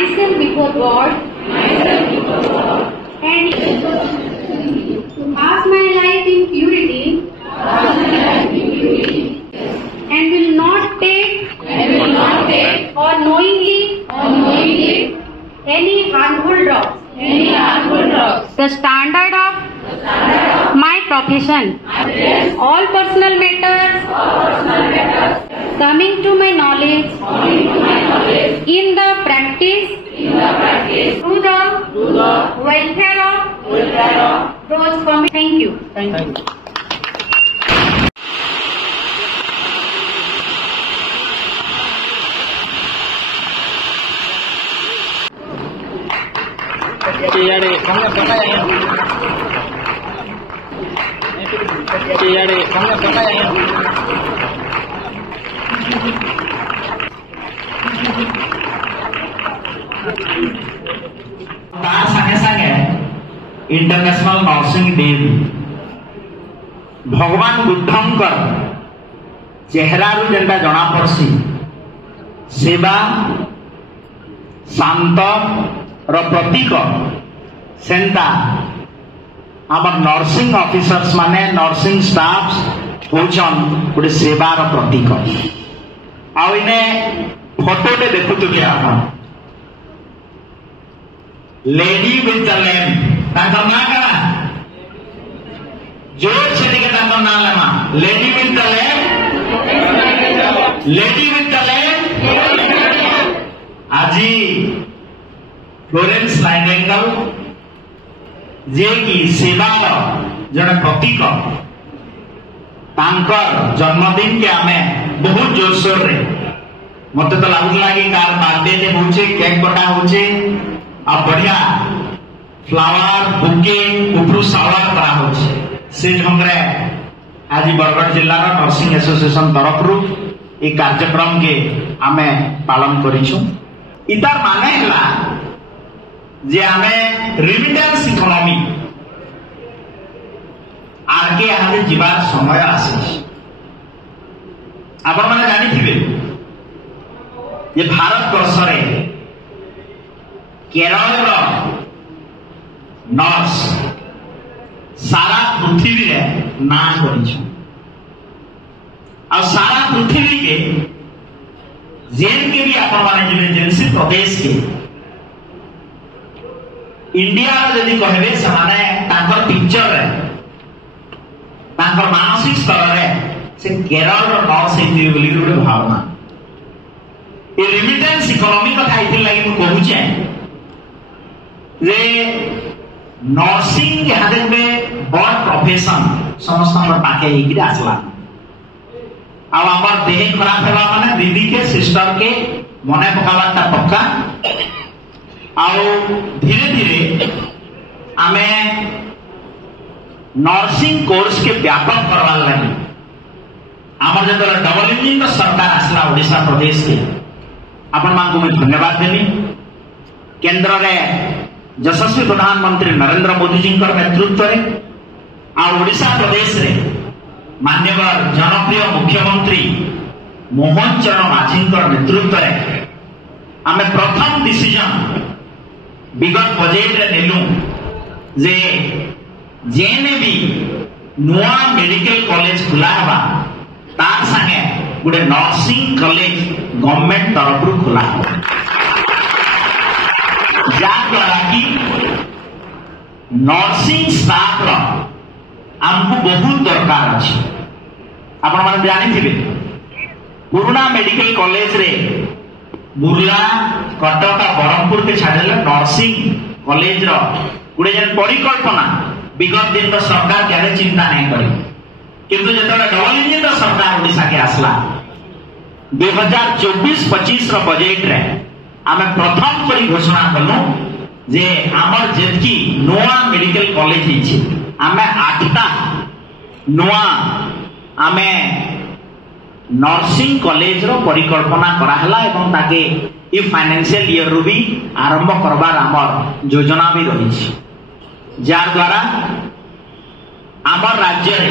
myself before God and to pass my life in purity and will not take or knowingly any harmful drugs. The standard of my profession. All personal matters coming to my knowledge in the practice through the welfare of those for me. Thank you. International nursing day भगवान बुद्धंकर चेहरा जेनटा जना पड़सी सेवा शांत प्रतीक Santa आम nursing officers माने nursing staffs होचन गोटे सेवार प्रतीक आउ इने फोटोटे देखुथुले आपण लेडी विथ द लैम्प ताकर ना करा जोर से दिखे ताकर ना lemma lady with the lamp आजी फ्लोरेंस नाइटिंगेल जे की सेवार जड़े प्रतीक तांकर जन्मदिन के आमे बहुत जोरसोर रे मत तो लगुला कि कार बर्थडे जे होचे केक कटा होचे आ बढ़िया फ्लावर बुके उपरु सावार करा होचे से हमरे आज बरगढ़ जिला नर्सिंग एसोसिएशन तरफ रु ए कार्यक्रम के आमे पालन करिछु इतार माने हला जे आमे रिमिटेंस इकोनॉमी आगे आगे जीवार समय आसी आपण माने जानि थिबे ये भारत वर्ष रे केरल नर्स सारा पृथ्वी रे ना करिछु आ सारा पृथ्वी के जेन के भी आपण माने जिवे जेनसी प्रदेश के इंडिया यदि कहबे समाने ताकर पिक्चर रे ताकर मानसिक स्तर रे से केरल रो नर्स हेति बोली गोटे भावना ए रिमिटेंस इकोनॉमी कथा इथि लागि मु कहूचे जे नर्सिंग के हाथे में बड़ प्रोफेशन समस्त पाके ही आसला अब आमर देह खराब है माने दीदी के सिस्टर के मने पकावाटा पक्का आओ धीरे धीरे आमे नर्सिंग कोर्स के व्यापक करवा लगी आमर जब डबल इंजिन तो सरकार आसला ओडिशा प्रदेश के अपन मान को मैं धन्यवाद देनी केंद्र रे यशस्वी प्रधानमंत्री नरेंद्र मोदी जी नेतृत्व रे आ ओडिशा प्रदेश रे मान्यवर जनप्रिय मुख्यमंत्री मोहन चरण माझी नेतृत्व रे आमे प्रथम डिसीजन विगत बजेट रे नेलु जे जेने भी नुआ मेडिकल कॉलेज खुला हवा तार संगे गुडे नर्सिंग कॉलेज गवर्नमेंट तरफ रु खुला हवा द्वारा कि नर्सिंग स्टाफ आमको बहुत दरकार अच्छे आपण माने जानी थिबे पुराना मेडिकल कॉलेज रे बुर्ला कटक बरहमपुर के छाड़ले नर्सिंग कॉलेज रो गुडे जन परिकल्पना विगत दिन तो सरकार केरे चिंता नहीं करी किंतु जेतले डबल इंजिन तो सरकार ओडिशा के आसला 2024-25 रो बजेट रे आमे प्रथम करी घोषणा कलु जे आमर जेतकी नोआ मेडिकल कॉलेज हिची आमे 8टा नोआ आमे नर्सिंग कॉलेज रो परिकल्पना कराहला एवं ताके ई फाइनेंशियल ईयर रु भी आरंभ करबार आमर योजना भी रही जार द्वारा आमर राज्य रे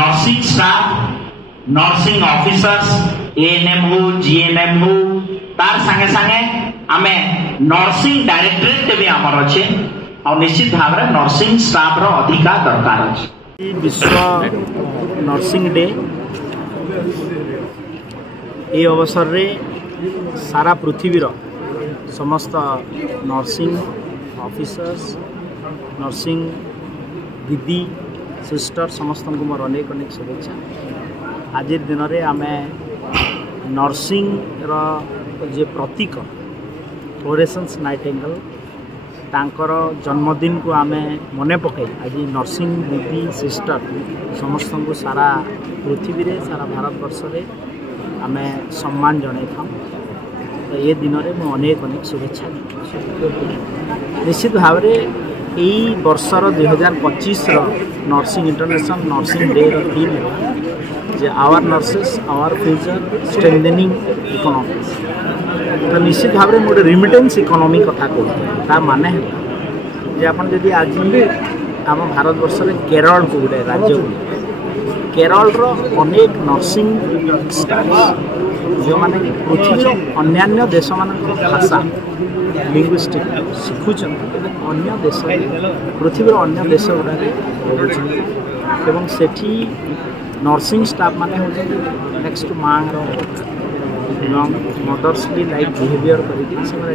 nursing staff nursing officers ANM हो जीएनएम हो तार संगे संगे आम नर्सिंग डायरेक्टरेट भी आमर अच्छे और निश्चित भाव में नर्सिंग स्टाफ रो अधिका दरकार अच्छे। विश्व नर्सिंग डे ये अवसर रे सारा पृथ्वीर समस्त नर्सिंग ऑफिसर्स नर्सिंग दीदी सिस्टर समस्त को मोर अनेक अनेक शुभेच्छा। आज दिन में आम नर्सिंग जे प्रतीक फ्लोरेसेंस नाइटिंगेल तांकर जन्मदिन को आम मन पकई आज नर्सिंग दीदी सिस्टर समस्त को सारा पृथ्वी रे सारा भारत वर्ष रे आम सम्मान जन था। तो ये दिन में मुझे अनेक अनेक शुभेच्छा। निश्चित भाव में यही वर्षर 2025 nursing international nursing day theme है जे our nurses our future strengthening economics. तो निश्चित भाव में गोटे रिमिटेंस इकोनॉमी कथा कहता माने है आप आज आम भारत वर्ष में केरल को गोटे राज्य केरल अनेक नर्सिंग स्टाफ जो माने पृथ्वी अन्य देश मान भाषा लिंग्विस्टिक शिखुं अन्य देश पृथ्वी अन्य देश गुड़ाक रोचन सेठी नर्सिंग स्टाफ माने होते नेक्स्ट माँ मदर्सली लाइक बिहेवियर कर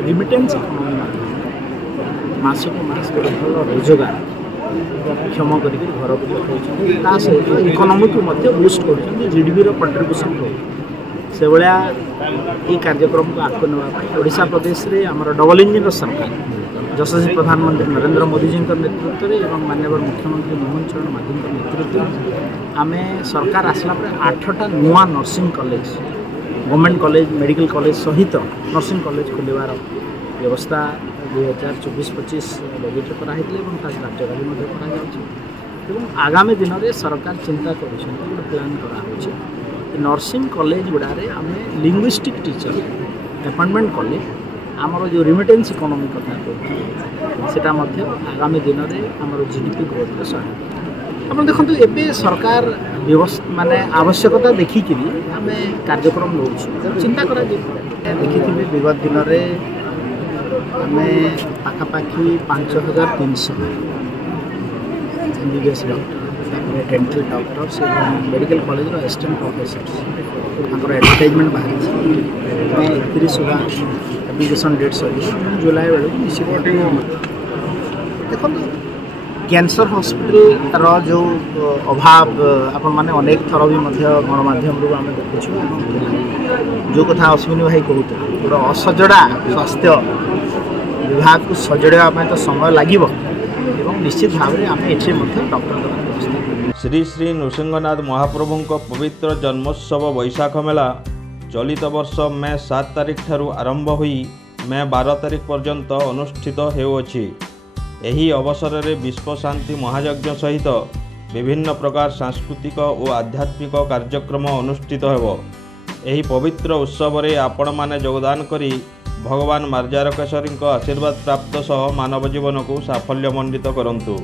रिमिटेंस इकोनॉमी मासक मास भल रोजगार क्षम कर घर को पठाई सहित इकोनॉमी को बूस्ट कर जीडीपी कंट्रीब्यूशन से भाया ये कार्यक्रम को आगे नापा प्रदेश में आमर डबल इंजिन सरकार यशस्वी प्रधानमंत्री नरेंद्र मोदी जी नेतृत्व में माननीय मुख्यमंत्री मोहन चरण माझी नेतृत्व आम सरकार आसला 8टा नुआ nursing college government college medical college सहित नर्सिंग कॉलेज खोलिबार व्यवस्था 2024-25 बजेट कराई कार्यकारी आगामी दिन में सरकार चिंता कर प्लान कर नर्सिंग कॉलेज गुड़ारे आम लिंग्विस्टिक टीचर अपॉइंटमेंट कले आमर जो रिमिटेंस इकोनॉमी कथा कहता आगामी दिन में आमर जीडीपी ग्रोथ सहायक। आप देखो एवं सरकार व्यवस्था माने आवश्यकता देखिक आम कार्यक्रम लौट चिंता करा देखी विगत दिन में आम पाखापाखि 5300 MBBS doctor dental doctors medical college assistant professors advertisement बाहरी 31 सुधा एप्लिकेशन डेट सर जुलाई बेलू निश्चित देखो कैंसर हॉस्पिटल जो अभाव आपण मैंने अनेक थर भी गणमाध्यम आम देखु जो कथा अश्विनी भाई कहते गोटे असजड़ा स्वास्थ्य विभाग को सजड़ाई तो समय लगे निश्चित भाव में आम ये डॉक्टर श्री श्री नृसिंहनाथ महाप्रभु पवित्र जन्मोत्सव वैशाख मेला चलित वर्ष मे 7 तारिख ठारू आरंभ हुई मे 12 तारिख पर्यंत अनुष्ठित हेउअछि। एही अवसर में विश्व शांति महायज्ञ सहित विभिन्न प्रकार सांस्कृतिक और आध्यात्मिक कार्यक्रम अनुष्ठित हेबो। एही पवित्र उत्सव रे आपण माने योगदान करी भगवान मार्जारकेश्वरी आशीर्वाद प्राप्त सह मानव जीवन को साफल्यमंडित करंतु।